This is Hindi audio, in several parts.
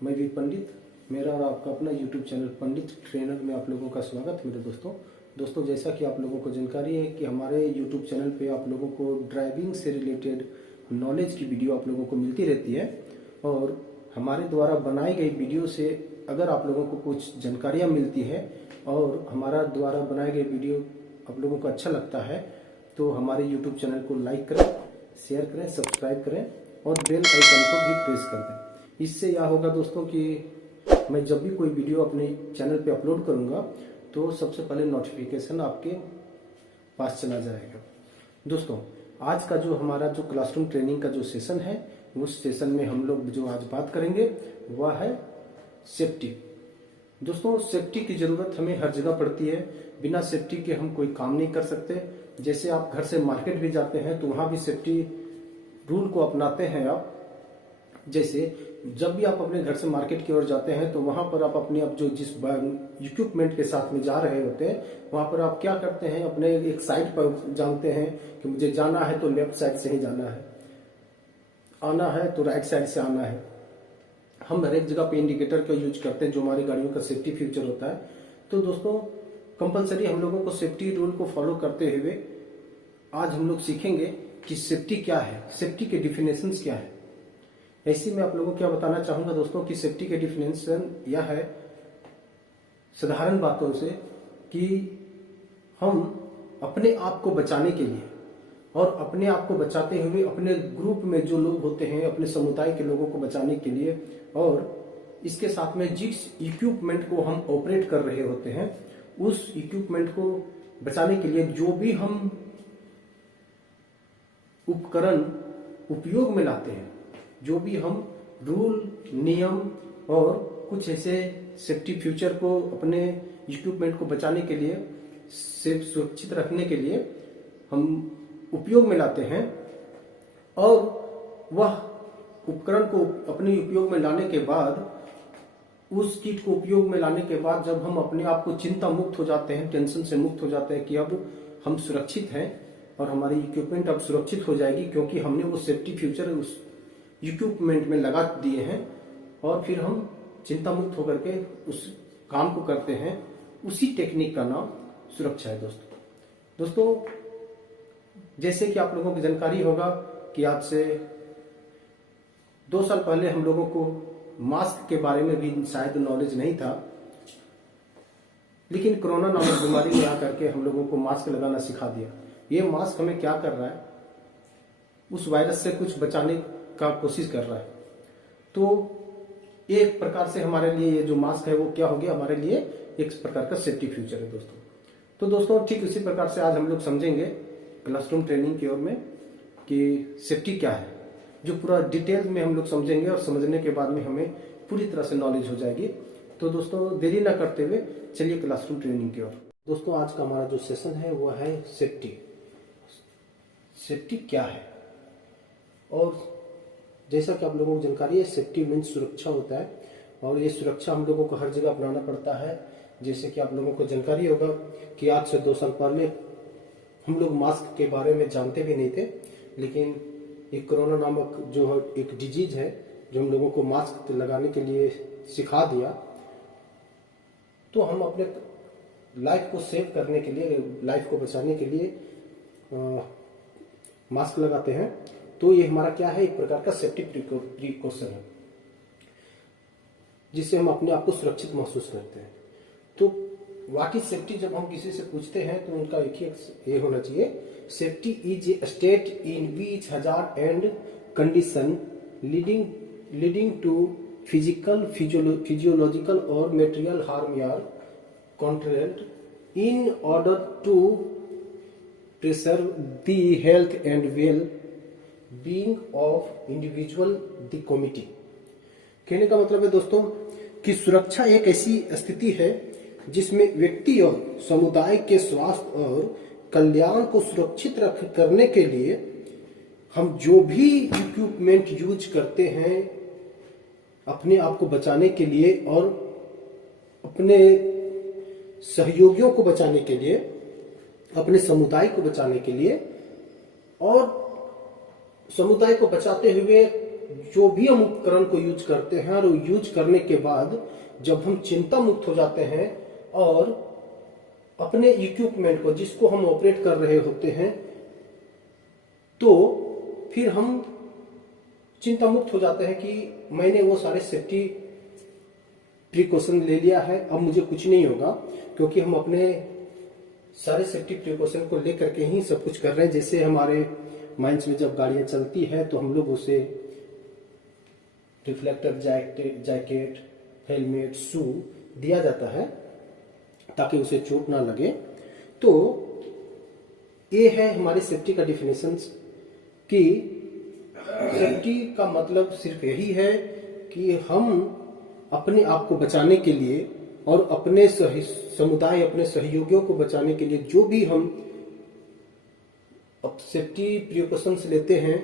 मैं वीर पंडित, मेरा और आपका अपना यूट्यूब चैनल पंडित ट्रेनर में आप लोगों का स्वागत है। मेरे दोस्तों जैसा कि आप लोगों को जानकारी है कि हमारे यूट्यूब चैनल पे आप लोगों को ड्राइविंग से रिलेटेड नॉलेज की वीडियो आप लोगों को मिलती रहती है और हमारे द्वारा बनाई गई वीडियो से अगर आप लोगों को कुछ जानकारियाँ मिलती है और हमारा द्वारा बनाए गए वीडियो आप लोगों को अच्छा लगता है तो हमारे यूट्यूब चैनल को लाइक करें, शेयर करें, सब्सक्राइब करें और बेल आइकन को भी प्रेस कर दें। इससे यह होगा दोस्तों कि मैं जब भी कोई वीडियो अपने चैनल पे अपलोड करूंगा तो सबसे पहले नोटिफिकेशन आपके पास चला जाएगा। दोस्तों आज का जो हमारा जो क्लासरूम ट्रेनिंग का जो सेशन है उस सेशन में हम लोग जो आज बात करेंगे वह है सेफ्टी। दोस्तों सेफ्टी की ज़रूरत हमें हर जगह पड़ती है, बिना सेफ्टी के हम कोई काम नहीं कर सकते। जैसे आप घर से मार्केट भी जाते हैं तो वहाँ भी सेफ्टी रूल को अपनाते हैं आप। जैसे जब भी आप अपने घर से मार्केट की ओर जाते हैं तो वहाँ पर आप अपने आप जो जिस इक्विपमेंट के साथ में जा रहे होते हैं वहाँ पर आप क्या करते हैं, अपने एक साइड पर जानते हैं कि मुझे जाना है तो लेफ्ट साइड से ही जाना है, आना है तो राइट साइड से आना है। हम हर एक जगह पे इंडिकेटर का यूज करते हैं जो हमारी गाड़ियों का सेफ्टी फीचर होता है। तो दोस्तों कंपलसरी हम लोगों को सेफ्टी रूल को फॉलो करते हुए आज हम लोग सीखेंगे कि सेफ्टी क्या है, सेफ्टी के डिफिनेशंस क्या है। ऐसी मैं आप लोगों को क्या बताना चाहूंगा दोस्तों कि सेफ्टी के डिफिनेशन यह है साधारण बातों से कि हम अपने आप को बचाने के लिए और अपने आप को बचाते हुए अपने ग्रुप में जो लोग होते हैं अपने समुदाय के लोगों को बचाने के लिए और इसके साथ में जिस इक्विपमेंट को हम ऑपरेट कर रहे होते हैं उस इक्विपमेंट को बचाने के लिए जो भी हम उपकरण उपयोग में लाते हैं, जो भी हम रूल, नियम और कुछ ऐसे सेफ्टी फीचर को अपने इक्विपमेंट को बचाने के लिए, सुरक्षित रखने के लिए हम उपयोग में लाते हैं और वह उपकरण को अपने उपयोग में लाने के बाद, उस किट को उपयोग में लाने के बाद जब हम अपने आप को चिंता मुक्त हो जाते हैं, टेंशन से मुक्त हो जाते हैं कि अब हम सुरक्षित हैं और हमारी इक्विपमेंट अब सुरक्षित हो जाएगी क्योंकि हमने वो सेफ्टी फीचर उस इक्विपमेंट में लगा दिए हैं और फिर हम चिंता मुक्त होकर के उस काम को करते हैं। उसी टेक्निक का नाम सुरक्षा है दोस्तों जैसे कि आप लोगों की जानकारी होगा कि आज से 2 साल पहले हम लोगों को मास्क के बारे में भी शायद नॉलेज नहीं था, लेकिन कोरोना नामक बीमारी ने आकर के हम लोगों को मास्क लगाना सिखा दिया। ये मास्क हमें क्या कर रहा है, उस वायरस से कुछ बचाने का कोशिश कर रहा है। तो एक प्रकार से हमारे लिए ये जो मास्क है वो क्या हो गया, हमारे लिए एक प्रकार का सेफ्टी फीचर है दोस्तों। तो दोस्तों ठीक इसी प्रकार से आज हम लोग समझेंगे क्लासरूम ट्रेनिंग की ओर में कि सेफ्टी क्या है, जो पूरा डिटेल में हम लोग समझेंगे और समझने के बाद में हमें पूरी तरह से नॉलेज हो जाएगी। तो दोस्तों देरी ना करते हुए चलिए क्लासरूम ट्रेनिंग की ओर। दोस्तों आज का हमारा जो सेशन है वो है सेफ्टी। सेफ्टी क्या है, और जैसा कि आप लोगों को जानकारी है सेफ्टी मीन्स सुरक्षा होता है और ये सुरक्षा हम लोगों को हर जगह अपनाना पड़ता है। जैसे कि आप लोगों को जानकारी होगा कि आज से 2 साल पहले हम लोग मास्क के बारे में जानते भी नहीं थे, लेकिन एक कोरोना नामक जो एक डिजीज है जो हम लोगों को मास्क लगाने के लिए सिखा दिया, तो हम अपने लाइफ को सेव करने के लिए, लाइफ को बचाने के लिए मास्क लगाते हैं। तो ये हमारा क्या है, एक प्रकार का सेफ्टी प्रिकॉशन है जिससे हम अपने आप को सुरक्षित महसूस करते हैं। तो वाकई सेफ्टी जब हम किसी से पूछते हैं तो उनका एक ही ये होना चाहिए, safety is a state in which hazard and condition leading to physical, physiological और material harm are controlled in order to preserve the health and well being of individual the committee. कहने का मतलब है दोस्तों कि सुरक्षा एक ऐसी स्थिति है जिसमें व्यक्ति और समुदाय के स्वास्थ्य और कल्याण को सुरक्षित करने के लिए हम जो भी इक्विपमेंट यूज करते हैं अपने आप को बचाने के लिए और अपने सहयोगियों को बचाने के लिए, अपने समुदाय को बचाने के लिए और समुदाय को बचाते हुए जो भी हम उपकरण को यूज करते हैं और यूज करने के बाद जब हम चिंता मुक्त हो जाते हैं और अपने इक्विपमेंट को जिसको हम ऑपरेट कर रहे होते हैं, तो फिर हम चिंता मुक्त हो जाते हैं कि मैंने वो सारे सेफ्टी प्रिकॉशन ले लिया है, अब मुझे कुछ नहीं होगा, क्योंकि हम अपने सारे सेफ्टी प्रिकॉशन को लेकर के ही सब कुछ कर रहे हैं। जैसे हमारे माइंस में जब गाड़ियां चलती है तो हम लोग उसे रिफ्लेक्टर जैकेट, हेलमेट, शू दिया जाता है ताकि उसे चोट ना लगे। तो ये है हमारी सेफ्टी का डिफिनेशन कि सेफ्टी का मतलब सिर्फ यही है कि हम अपने आप को बचाने के लिए और अपने समुदाय, अपने सहयोगियों को बचाने के लिए जो भी हम सेफ्टी प्रिकॉशंस लेते हैं,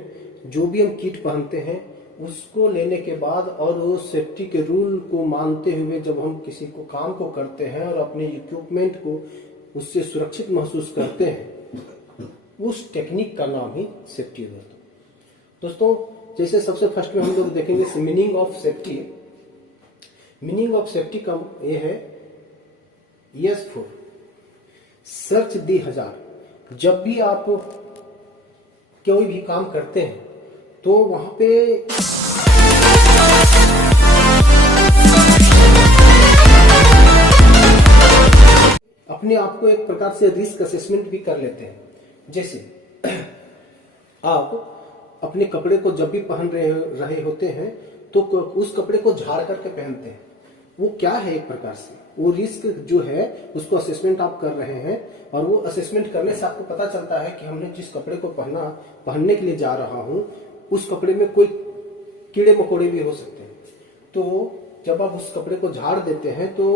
जो भी हम किट पहनते हैं, उसको लेने के बाद और वो सेफ्टी के रूल को मानते हुए जब हम किसी को काम को करते हैं और अपने इक्विपमेंट को उससे सुरक्षित महसूस करते हैं, उस टेक्निक का नाम ही सेफ्टी है दोस्तों। जैसे सबसे फर्स्ट में हम लोग देखेंगे meaning of safety. Meaning of safety का ये है यस फॉर सर्च दी हजार। जब भी आप कोई भी काम करते हैं तो वहां पे अपने आप को एक प्रकार से रिस्क असेसमेंट भी कर लेते हैं। जैसे आप अपने कपड़े को जब भी पहन रहे होते हैं तो उस कपड़े को झाड़ करके पहनते हैं। वो क्या है, एक प्रकार से वो रिस्क जो है उसको असेसमेंट आप कर रहे हैं, और वो असेसमेंट करने से आपको पता चलता है कि हमने जिस कपड़े को पहनने के लिए जा रहा हूं उस कपड़े में कोई कीड़े मकोड़े भी हो सकते हैं। तो जब आप उस कपड़े को झाड़ देते हैं तो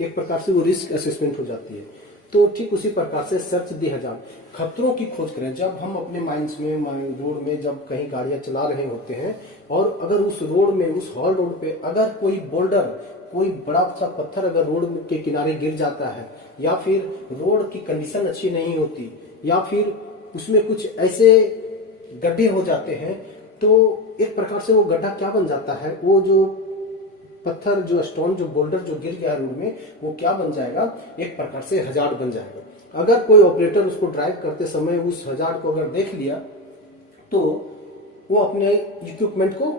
एक प्रकार से वो रिस्क असेसमेंट हो जाती है। तो ठीक उसी प्रकार से सर्च दी हजार, खतरों की खोज करें। जब हम अपने माइंड्स में रोड में जब कहीं गाड़ियां चला रहे होते हैं और अगर उस रोड में, उस हॉल रोड पे अगर कोई बोल्डर, कोई बड़ा सा पत्थर अगर रोड के किनारे गिर जाता है, या फिर रोड की कंडीशन अच्छी नहीं होती, या फिर उसमें कुछ ऐसे गड्ढे हो जाते हैं, तो एक प्रकार से वो गड्ढा क्या बन जाता है, वो जो पत्थर, जो स्टोन, जो बोल्डर जो गिर गया रोड में, वो क्या बन जाएगा, एक प्रकार से हजार्ड बन जाएगा। अगर कोई ऑपरेटर उसको ड्राइव करते समय उस हजार्ड को अगर देख लिया तो वो अपने इक्विपमेंट को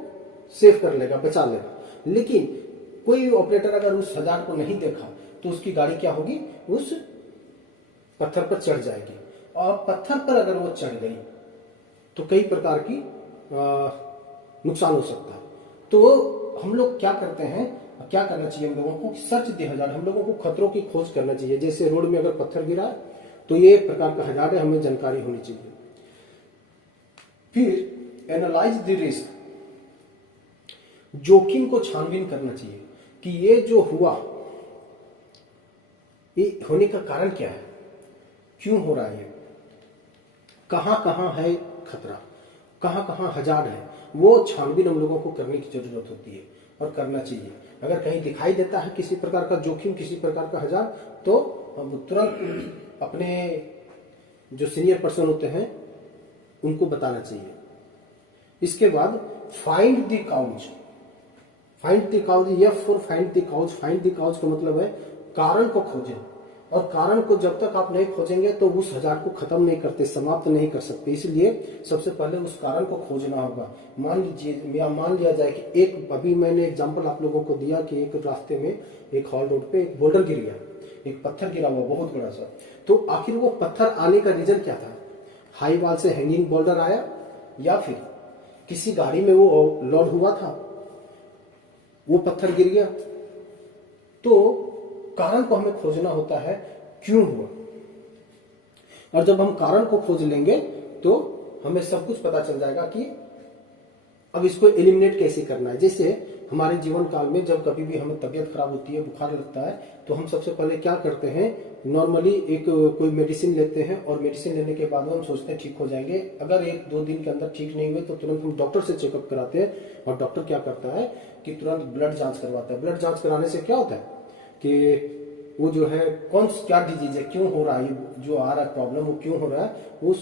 सेव कर लेगा, बचा लेगा। लेकिन कोई ऑपरेटर अगर उस हजार्ड को नहीं देखा तो उसकी गाड़ी क्या होगी, उस पत्थर पर चढ़ जाएगी, और पत्थर पर अगर वो चढ़ गई तो कई प्रकार की नुकसान हो सकता है। तो हम लोग क्या करते हैं, क्या करना चाहिए हम लोगों को, सर्च दी हजार, हम लोगों को खतरों की खोज करना चाहिए। जैसे रोड में अगर पत्थर गिरा तो ये एक प्रकार का हजार है, हमें जानकारी होनी चाहिए। फिर एनालाइज द रिस्क, जोखिम को छानबीन करना चाहिए कि ये जो हुआ, ये होने का कारण क्या है, क्यों हो रहा है, कहां कहां है खतरा, कहां कहां हजार है, वो छानबीन हम लोगों को करने की जरूरत होती है और करना चाहिए। अगर कहीं दिखाई देता है किसी प्रकार का जोखिम, किसी प्रकार का हजार, तो हम तुरंत अपने जो सीनियर पर्सन होते हैं उनको बताना चाहिए। इसके बाद find the cause. Find the cause, F for find the cause. Find the cause का मतलब है कारण को खोजें, और कारण को जब तक आप नहीं खोजेंगे तो उस हजार को खत्म नहीं करते, समाप्त नहीं कर सकते। इसलिए सबसे पहले उस कारण को खोजना होगा। मान लिया जाए कि एक, अभी मैंने एग्जांपल आप लोगों को दिया कि एक रास्ते में, एक हॉल रोड पे एक बोल्डर गिर गया, एक पत्थर गिरा हुआ बहुत बड़ा सा। तो आखिर वो पत्थर आने का रीजन क्या था, हाई वाल से हैंगिंग बोल्डर आया, या फिर किसी गाड़ी में वो लोड हुआ था, वो पत्थर गिर गया। तो कारण को हमें खोजना होता है, क्यों हुआ। और जब हम कारण को खोज लेंगे तो हमें सब कुछ पता चल जाएगा कि अब इसको एलिमिनेट कैसे करना है। जैसे हमारे जीवन काल में जब कभी भी हमें तबीयत खराब होती है, बुखार लगता है, तो हम सबसे पहले क्या करते हैं, नॉर्मली एक कोई मेडिसिन लेते हैं, और मेडिसिन लेने के बाद हम सोचते हैं ठीक हो जाएंगे। अगर 1-2 दिन के अंदर ठीक नहीं हुए तो तुरंत हम डॉक्टर से चेकअप कराते हैं, और डॉक्टर क्या करता है कि तुरंत ब्लड जांच करवाता है। ब्लड जांच कराने से क्या होता है कि वो जो है क्या डिजीज है, क्यों हो रहा है, जो आ रहा है प्रॉब्लम, वो क्यों हो रहा है, वो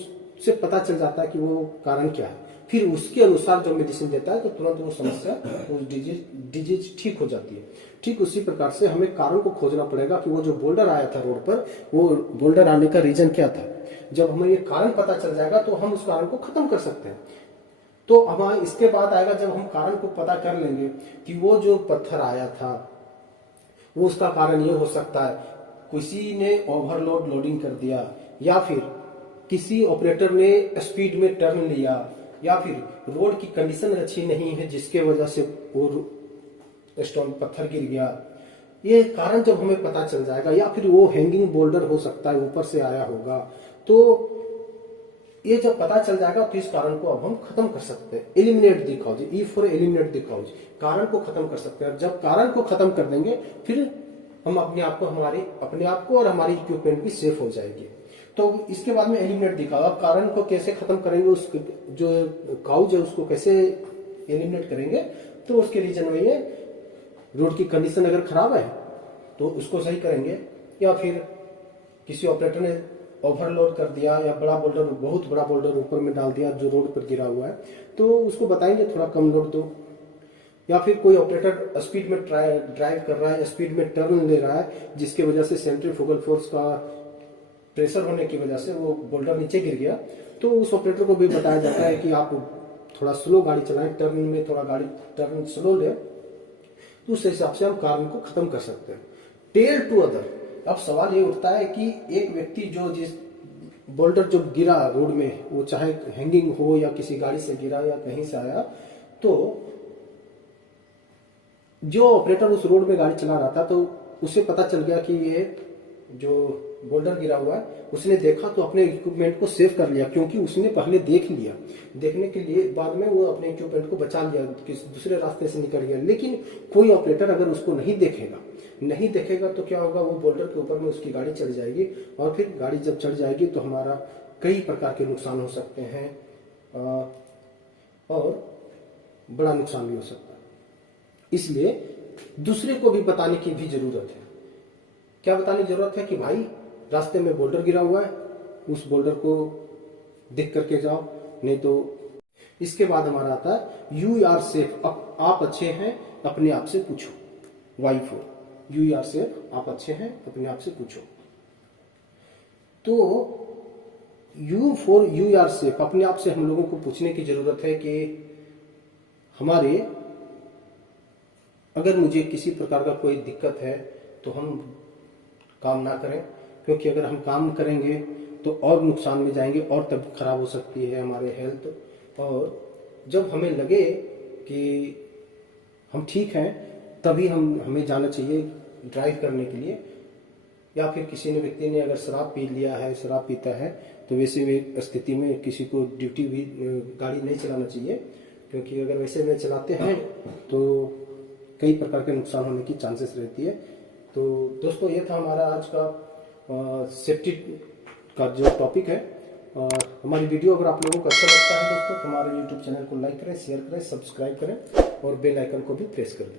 उससे पता चल जाता है कि वो कारण क्या है। फिर उसके अनुसार जो मेडिसिन देता है तो तुरंत वो समस्या, वो डिजीज ठीक हो जाती है। ठीक उसी प्रकार से हमें कारण को खोजना पड़ेगा कि वो जो बोल्डर आया था रोड पर, वो बोल्डर आने का रीजन क्या था। जब हमें ये कारण पता चल जाएगा तो हम उस कारण को खत्म कर सकते हैं। तो हमारा इसके बाद आएगा जब हम कारण को पता कर लेंगे कि वो जो पत्थर आया था वो उसका कारण ये हो सकता है, किसी ने ओवरलोड लोडिंग कर दिया, या फिर किसी ऑपरेटर ने स्पीड में टर्न लिया, या फिर रोड की कंडीशन अच्छी नहीं है जिसके वजह से वो स्टोन पत्थर गिर गया। ये कारण जब हमें पता चल जाएगा, या फिर वो हैंगिंग बोल्डर हो सकता है, ऊपर से आया होगा, तो ये जब पता चल जाएगा तो इस कारण को अब हम खत्म कर सकते हैं। Eliminate the cause, E for eliminate the cause, कारण को खत्म कर सकते हैं। जब कारण को खत्म कर देंगे फिर हम अपने आप को और हमारी इक्विपमेंट भी सेफ हो जाएगी। तो इसके बाद में एलिमिनेट द कॉज, अब कारण को कैसे खत्म करेंगे, उस जो काउज है उसको कैसे एलिमिनेट करेंगे, तो उसके रीजन में ये रोड की कंडीशन अगर खराब है तो उसको सही करेंगे, या फिर किसी ऑपरेटर ने ओवरलोड कर दिया या बहुत बड़ा बोल्डर ऊपर में डाल दिया जो रोड पर गिरा हुआ है, तो उसको बताएंगे थोड़ा कम लोड दो। या फिर कोई ऑपरेटर स्पीड में ड्राइव कर रहा है, स्पीड में टर्न ले रहा है, जिसकी वजह से सेंट्रीफ्यूगल फोर्स का प्रेशर होने की वजह से वो बोल्डर नीचे गिर गया, तो उस ऑपरेटर को भी बताया जाता है कि आप थोड़ा स्लो गाड़ी चलाएं, टर्न में थोड़ा गाड़ी टर्न स्लो ले, तो उस हिसाब से हम कारण को खत्म कर सकते हैं। टेल टू अदर, अब सवाल ये उठता है कि एक व्यक्ति जो जिस बोल्डर जो गिरा रोड में, वो चाहे हैंगिंग हो या किसी गाड़ी से गिरा या कहीं से आया, तो जो ऑपरेटर उस रोड में गाड़ी चला रहा था तो उसे पता चल गया कि ये जो बोल्डर गिरा हुआ है, उसने देखा तो अपने इक्विपमेंट को सेव कर लिया, क्योंकि उसने पहले देख लिया। देखने के लिए बाद में वो अपने इक्विपमेंट को बचा लिया, किसी दूसरे रास्ते से निकल गया। लेकिन कोई ऑपरेटर अगर उसको नहीं देखेगा तो क्या होगा, वो बोल्डर के ऊपर में उसकी गाड़ी चढ़ जाएगी, और फिर गाड़ी जब चढ़ जाएगी तो हमारा कई प्रकार के नुकसान हो सकते हैं, और बड़ा नुकसान भी हो सकता है। इसलिए दूसरे को भी बताने की भी जरूरत है। क्या बताने की जरूरत है कि भाई रास्ते में बोल्डर गिरा हुआ है, उस बोल्डर को देख करके जाओ, नहीं तो। इसके बाद हमारा आता है यू आर सेफ, आप अच्छे हैं अपने आप से पूछो। Y for, you are safe, आप अच्छे हैं अपने आप से पूछो। तो U for you are safe, अपने आप से हम लोगों को पूछने की जरूरत है कि हमारे, अगर मुझे किसी प्रकार का कोई दिक्कत है तो हम काम ना करें, क्योंकि अगर हम काम करेंगे तो और नुकसान में जाएंगे और तब खराब हो सकती है हमारे हेल्थ। और जब हमें लगे कि हम ठीक हैं तभी हमें जाना चाहिए ड्राइव करने के लिए। या फिर किसी ने व्यक्ति ने अगर शराब पी लिया है, शराब पीता है, तो वैसे भी स्थिति में किसी को ड्यूटी भी गाड़ी नहीं चलाना चाहिए, क्योंकि अगर वैसे में चलाते हैं तो कई प्रकार के नुकसान होने की चांसेस रहती है। तो दोस्तों ये था हमारा आज का सेफ्टी का जो टॉपिक है। हमारी वीडियो अगर आप लोगों को अच्छा लगता है दोस्तों, हमारे YouTube चैनल को लाइक करें, शेयर करें, सब्सक्राइब करें और बेल आइकन को भी प्रेस कर दें।